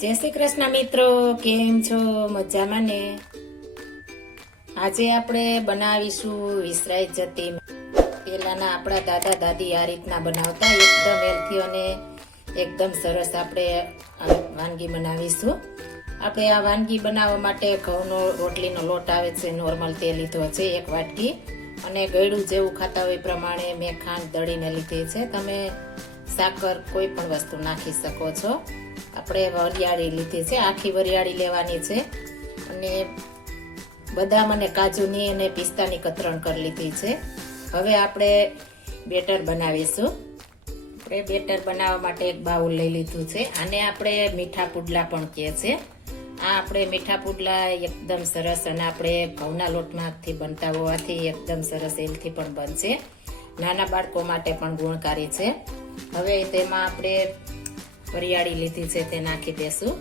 જય શ્રી કૃષ્ણ મિત્રો, કેમ છો? મજામાં ને? આજે આપણે બનાવીશું વિસરાઈ જતી. પેલાના આપણા દાદા દાદી આ રીતના બનાવતા, એકદમ હેલ્થી અને એકદમ સરસ આપણે આ વાનગી બનાવીશું. આપણે આ વાનગી બનાવવા માટે ઘઉંનો રોટલીનો લોટ આવે છે, નોર્મલ તે લીધો છે 1 વાટકી, અને ગળ્યું જેવું ખાતા હોય પ્રમાણે મેં ખાંડ દળીને લીધી છે. તમે સાકર કોઈ પણ વસ્તુ નાખી શકો છો. આપણે વરિયાળી લીધી છે, આખી વરિયાળી લેવાની છે, અને બદામ અને કાજુની અને પિસ્તાની કતરણ કરી લીધી છે. હવે આપણે બેટર બનાવીશું. આપણે બેટર બનાવવા માટે એક બાઉલ લઈ લીધું છે. આને આપણે મીઠા પુડલા પણ કહે છે. આ આપણે મીઠા પુડલા એકદમ સરસ, અને આપણે ઘઉંના લોટમાંથી બનતા હોવાથી એકદમ સરસ હેલ્થી પણ બનશે. નાના બાળકો માટે પણ ગુણકારી છે. હવે તેમાં આપણે વરિયાળી લીધી છે તે નાખી દેશું,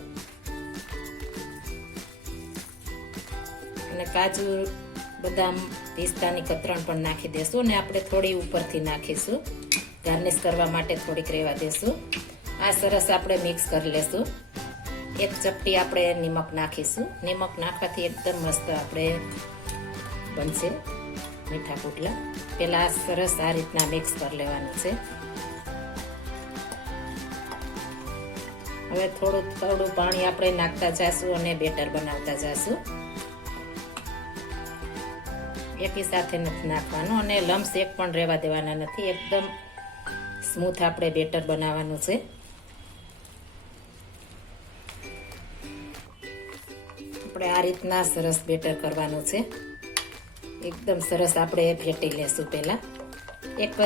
અને કાજુ બદામ પિસ્તાની કતરણ પણ નાખી દેશું, અને આપણે થોડી ઉપરથી નાખીશું, ગાર્નિશ કરવા માટે થોડીક રહેવા દેશું. આ સરસ આપણે મિક્સ કરી લેશું. 1 ચપટી આપણે નિમક નાખીશું. નિમક નાખવાથી એકદમ મસ્ત આપણે બનશે મીઠા પુડલા. પેલા સરસ આ રીતના મિક્સ કરી લેવાનું છે. હવે થોડું પાણી આપણે નાખતા જઈશું અને બેટર બનાવતા જઈશું. એકી સાથે નથી નાખવાનું, અને લમ્સ એક પણ રહેવા દેવાના નથી. એકદમ સ્મૂથ આપણે બેટર બનાવવાનું છે. આપણે આ રીતના સરસ બેટર કરવાનું છે. એકદમ સરસ આપણે ફેટી લેશું. પહેલા એક જ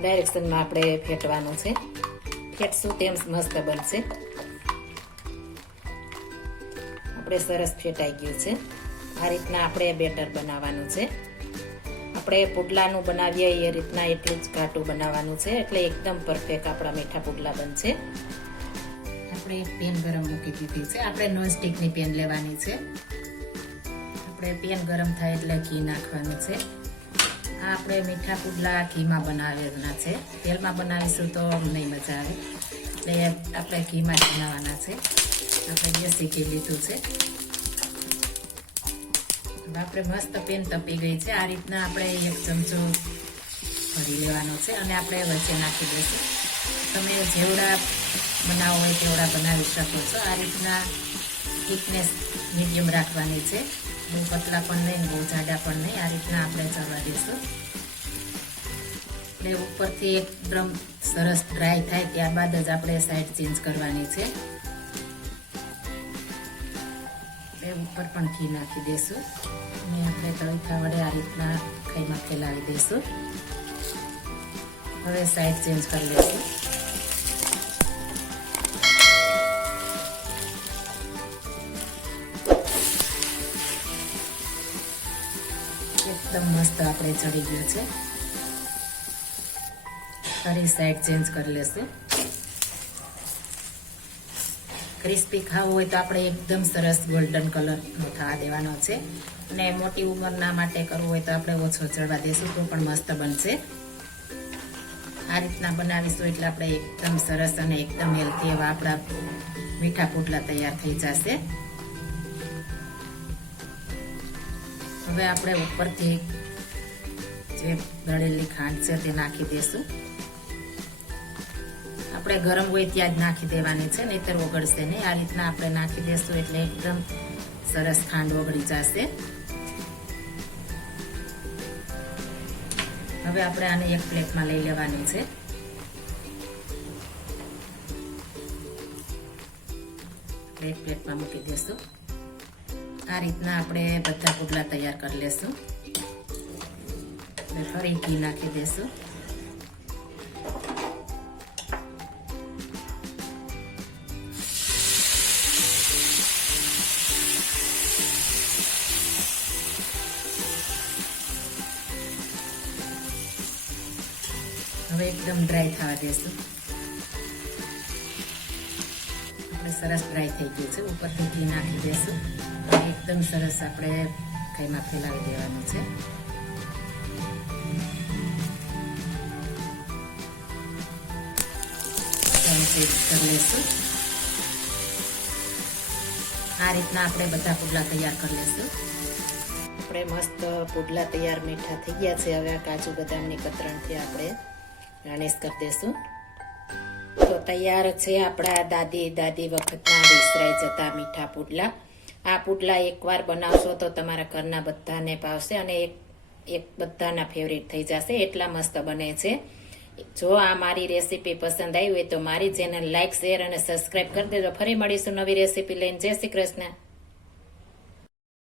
ડાયરેક્શનમાં આપણે ફેટવાનું છે. ફેટશું તેમ મસ્ત બનશે. આપણે સરસ ફેટાઈ ગયું છે. આ રીતના આપણે બેટર બનાવવાનું છે. આપણે પુડલાનું બનાવીએ એ રીતના એટલું જ ઘાટું બનાવવાનું છે, એટલે એકદમ પરફેક્ટ આપણા મીઠા પુડલા બનશે. આપણે એક પેન ગરમ મૂકી દીધી છે. આપણે નોનસ્ટિકની પેન લેવાની છે. આપણે પેન ગરમ થાય એટલે ઘી નાખવાનું છે. આ આપણે મીઠા પુડલા ઘીમાં બનાવેલા છે. તેલમાં બનાવીશું તો નહીં મજા આવે, એટલે આપણે ઘીમાં જ બનાવવાના છે. આપણે દેશી ઘી લીધું છે. આપણે મસ્ત પેન તપી ગઈ છે. આ રીતના આપણે 1 ચમચો ભરી લેવાનો છે, અને આપણે વચ્ચે નાખી દઈશું. તમે જેવડા બનાવો હોય તેવડા બનાવી શકો છો. આ રીતના થિકનેસ મીડિયમ રાખવાની છે. બહુ પતલા પણ નહીં, બહુ જાડા પણ નહીં. આ રીતના આપણે ચડવા દઈશું. એટલે ઉપરથી એકદમ સરસ ડ્રાય થાય ત્યારબાદ જ આપણે સાઈડ ચેન્જ કરવાની છે. એટલે ઉપર પણ ઘી નાખી દઈશું, અને આપણે તવીથા વડે આ રીતના ખાઈમાં ફેલાવી દઈશું. હવે સાઈડ ચેન્જ કરી લઈશું. એકદમ મસ્ત આપણે ચડી ગયું છે. ફરી સાઈડ ચેન્જ કરી લેશું. ક્રિસ્પી ખાવું હોય તો આપણે એકદમ સરસ ગોલ્ડન કલરનો થવા દેવાનો છે, અને મોટી ઉંમરના માટે કરવું હોય તો આપણે ઓછો ચડવા દઈશું તો પણ મસ્ત બનશે. આ રીતના બનાવીશું એટલે આપણે એકદમ સરસ અને એકદમ હેલ્થી એવા આપણા મીઠા પુડલા તૈયાર થઈ જશે. હવે આપણે ઉપરથી જે દળેલી ખાંડ છે તે નાખી દઈશું. આપણે ગરમ હોય ત્યાં જ નાખી દેવાની છે, નહીતર ઓગળશે નહીં. આ રીતના આપણે નાખી દઈશું એટલે એકદમ સરસ ખાંડ ઓગળી જશે. હવે આપણે આને એક પ્લેટમાં લઈ લેવાની છે. એક પ્લેટમાં મૂકી દઈશું. આ રીતના આપણે બધા પુડલા તૈયાર કરી લેશું. ફરી ઘી નાખી દઈશું. હવે એકદમ ડ્રાય થવા દેશું. આપણે સરસ ડ્રાય થઈ ગયું છે. ઉપરથી ઘી નાખી દેશું. એકદમ સરસ આપણે ખાઈમાં ફેલાવી દેવાનું છે. કરી લઈશું. આ રીતના આપણે બધા પુડલા તૈયાર કરી લઈશું. આપણે મસ્ત પુડલા તૈયાર મીઠા થઈ ગયા છે. હવે આ કાજુ બદામની કતરણથી આપણે ગાર્નિશ કરી દઈશું. તો તૈયાર છે આપણા દાદી વખતના વિસરાઈ જતા મીઠા પુડલા. આ પુડલા એકવાર બનાવશો તો તમારા ઘરના બધાને ભાવશે અને એક બધાના ફેવરિટ થઈ જશે. એટલા મસ્ત બને છે. જો આ મારી રેસીપી પસંદ આવી હોય તો મારી ચેનલ લાઈક, શેર અને સબસ્ક્રાઈબ કરી દેજો. ફરી મળીશું નવી રેસીપી લઈને. જય શ્રી કૃષ્ણ.